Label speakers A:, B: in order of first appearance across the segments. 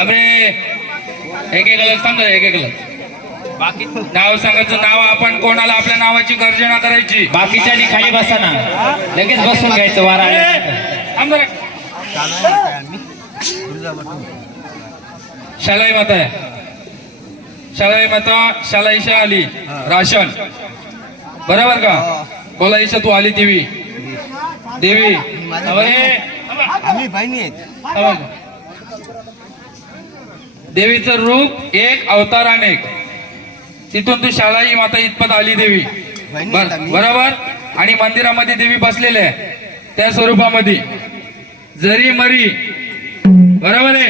A: अबे एक एक गलत सांग एक एक गलत
B: बाकी?
A: नाव सांगायचं नाव आपण कोणाला आपल्या नावाची गर्जना करायची?
B: बाकीच्यानी खाली बसा ना लगेच बसून घ्यायचं वारा
A: आमदार शालाई माता शालाई माता शाला ईशा आली राशन. बरोबर का? बोला ईशा तू आली देवी. देवी. अरे
C: आम्ही बहिणी आहेत.
A: देवीचं रूप एक अवतार अनेक. तिथून तू शाळाई माता इतपत आली देवी. बरोबर? आणि मंदिरामध्ये देवी बसलेल्या आहे. त्या स्वरूपामध्ये. जरी मरी. बरोबर आहे?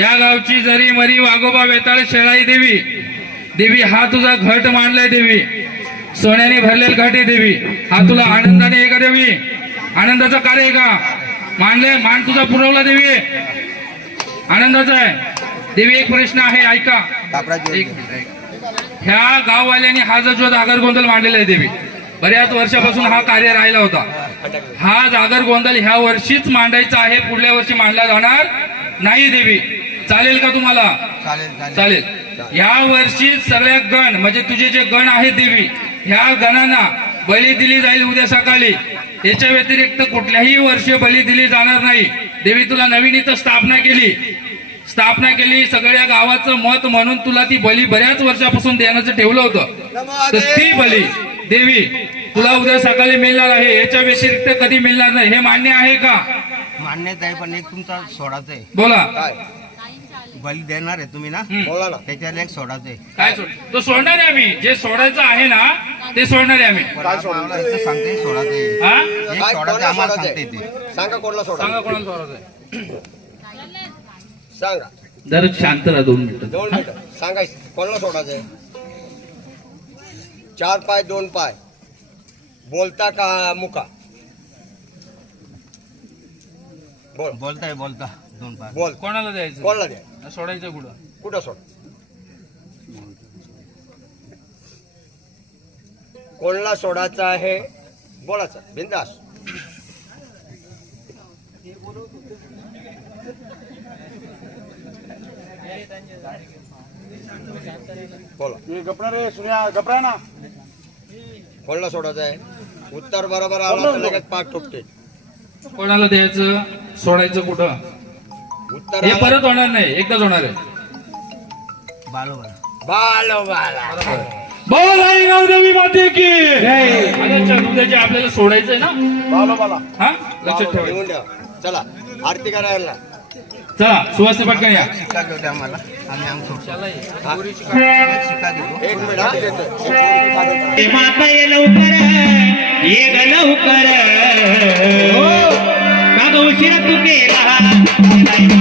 A: या गावची जरी मरी वाघोबा वेताळ शेळाई देवी. देवी हा तुझा घट मांडलाय देवी. सोन्याने भरलेला घट आहे देवी. हा तुला आनंदाने आहे का देवी? आनंदाचं कार्य आहे का? मांडले मान तुझा पुरवला देवी. आनंदाचा आहे. देवी एक प्रश्न आहे ऐका. एक. ह्या गाववाल्यांनी हा जो जागर गोंधळ मांडलेला आहे देवी बऱ्याच वर्षापासून हा कार्य राहिला होता. हा जागर गोंधळ ह्या वर्षीच मांडायचा आहे पुढल्या वर्षी मांडला जाणार नाही देवी. चालेल का तुम्हाला?
C: चालेल चालेल.
A: चालेल. या वर्षी सगळ्या गण म्हणजे तुझे जे गण आहेत देवी ह्या गणांना बली दिली जाईल उद्या सकाळी. याच्या व्यतिरिक्त कुठल्याही वर्षी बली दिली जाणार नाही. देवी तुला नवीन इथं स्थापना केली. स्थापना केली. सगळ्या गावाचं मत म्हणून तुला ती बली बऱ्याच वर्षापासून देण्याचं ठेवलं होतं. तर ती बली देवी तुला उद्या सकाळी मिळणार आहे. याच्या व्यतिरिक्त कधी मिळणार नाही. हे मान्य आहे का?
C: मान्यच आहे पण एक तुमचा सोडाचं आहे.
A: बोला.
C: बली देणार आहे तुम्ही ना. बोला एक सोडाचं आहे.
A: काय सोड? तो सोडणार आहे आम्ही. जे सोडायचं आहे ना ते सोडणार आहे आम्ही.
C: सांगते सोडाचं आहे.
A: हा?
C: एक सोडाचं आम्हाला सांगते ते.
D: सांगा कोणाला सोडा
A: सांगा कोणाला सोडायचं आहे.
D: सांगा.
A: जरा शांत राहा दोन मिनिटं.
D: दोन मिनिटं. सांगायचं. कोणाला सोडायचंय चार पाय दोन पाय. बोलता का मुका? बोल.
C: बोलताय बोलता. दोन पाच
D: बोल.
A: कोणाला द्यायचं?
D: कोणाला द्या
A: सोडायचं कुठं?
D: कुठं सोड? कोणाला सोडायचं आहे? बोलायचं. बिंदास. बोला.
E: गपणार रे सुन्या गपरा ना?
D: कोणाला सोडायचं आहे. उत्तर बरोबर आला तर लगेच पाठ तुटते.
A: कोणाला द्यायचं सोडायचं कुठं?
D: उत्तर
A: हे परत होणार नाही एकदाच होणार आहे.
C: बालोबा
D: बालो बाला
A: बोल आई नवदेवी माते की. आपल्याला सोडायचंय ना?
E: बाला बाला
A: हा? लक्षात
D: द्या. चला आरती करायला.
A: चला सुहास पटकन या.
C: शिक्का घेऊ द्या आम्हाला आम्ही शिक्का
D: एक
B: ये लवकर ये ग लवकर. का ग उशीर तू केला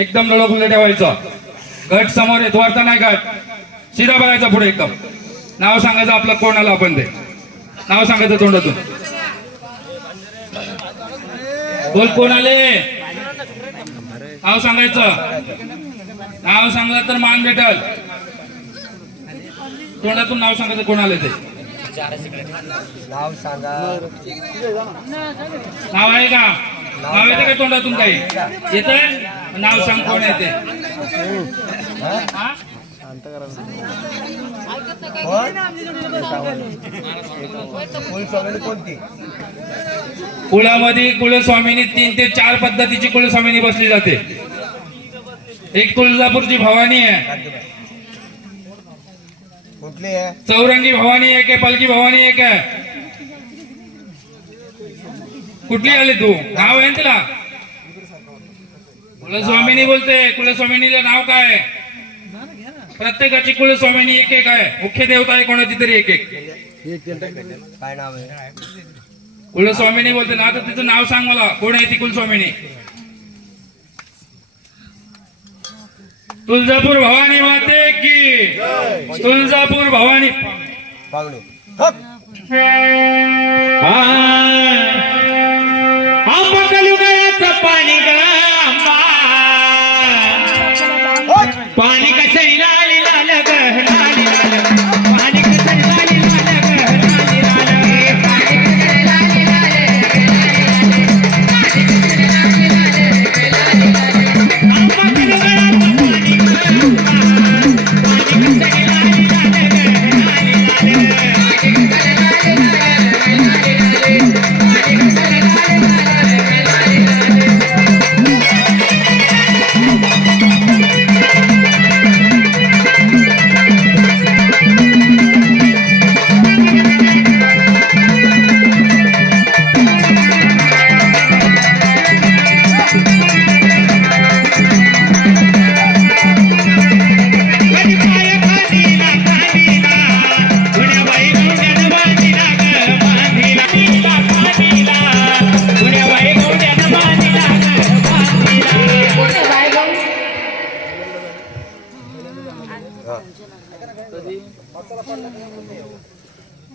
A: एकदम डोळं खुले ठेवायचं. घट समोर येत वरता नाही घट सीधा बघायचा पुढे एकदम. नाव सांगायचं आपलं कोण आलं आपण ते? नाव सांगायचं तोंडातून. बोल कोण आले नाव सांगायचं. नाव सांगलं तर मान भेटल. तोंडातून नाव सांगायचं कोण आले ते?
C: नाव सांगा
A: नाव आहे का? नाव येतं का तोंडातून काही? येत नाव सांग कोण येते हा?
C: कोणती
A: कुळामध्ये कुलस्वामिनी तीन ते चार पद्धतीची कुलस्वामिनी बसली जाते. एक तुळजापूरची भवानी आहे.
C: कुठली आहे?
A: चौरंगी भवानी एक आहे पलकी भवानी एक आहे. कुठली आली तू? नाव आहे तिला? कुलस्वामिनी बोलते. कुलस्वामिनीला नाव काय? प्रत्येकाची कुलस्वामिनी एक एक आहे. मुख्य देवता आहे कोणाची तरी एक एक.
C: काय नाव आहे
A: कुलस्वामिनी बोलते. ना आता तिचं नाव सांग मला. कोण आहे ती कुलस्वामिनी? तुळजापूर भवानी माते की. तुळजापूर भवानी.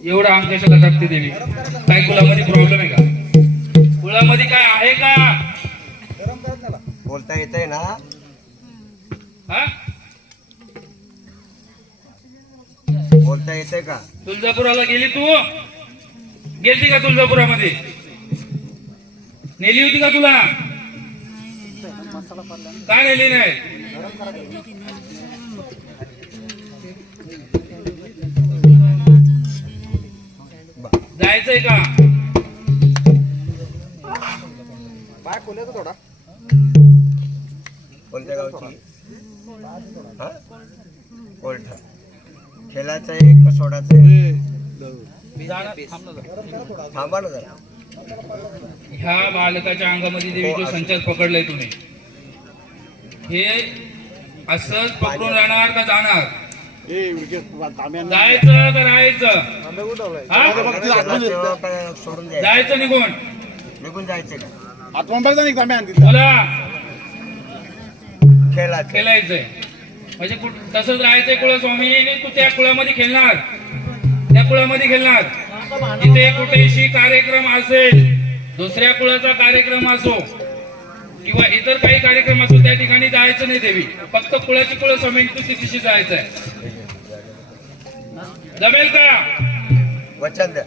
A: एवढा अंक कशाला टाकते देवी काय कुळामध्ये प्रॉब्लेम आहे का? कुळामध्ये काय आहे का?
C: बोलता येतंय ना?
A: हा?
C: बोलता येतंय का?
A: तुळजापुराला गेली तू? गेलती का तुळजापुरामध्ये? नेली होती का तुला? का नेली नाही? जायचंय का?
C: कोणत्या गावची? हा? कोलठा. खेळाचं आहे का आहे? थांबा ना जरा.
A: ह्या बालकाच्या अंगामध्ये देवीचे संचार पकडलाय तुम्ही हे असंच पकडून राहणार का जाणार? जायचं का राहायचं हा?
C: जायचं का सोडून द्यायचं.
A: जायचं निघून.
C: निघून जायचं का?
A: मला
C: खेळाचं
A: खेळायचंय. म्हणजे कुठ- तसंच राहायचंय कुळस्वामी तू त्या कुळामध्ये खेळणार. त्या कुळामध्ये खेळणार. तिथे कुठेशी कार्यक्रम असेल दुसऱ्या कुळाचा कार्यक्रम असो किंवा इतर काही कार्यक्रम असो त्या ठिकाणी जायचं नाही देवी. फक्त कुळाची कुळस्वामी तू तिथेशी जायचंय. जमेल का?
C: वचन द्या.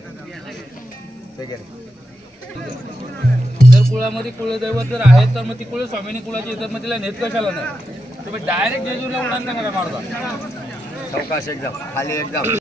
A: जर कुळामध्ये कुळदैवत जर आहे तर मग ती कुळ स्वामीनी कुळाची इतर मग तिला नेत कशाला नाही? तुम्ही डायरेक्ट जेजूरला उडान का मारता
C: सावकाश एकदम खाली एकदम.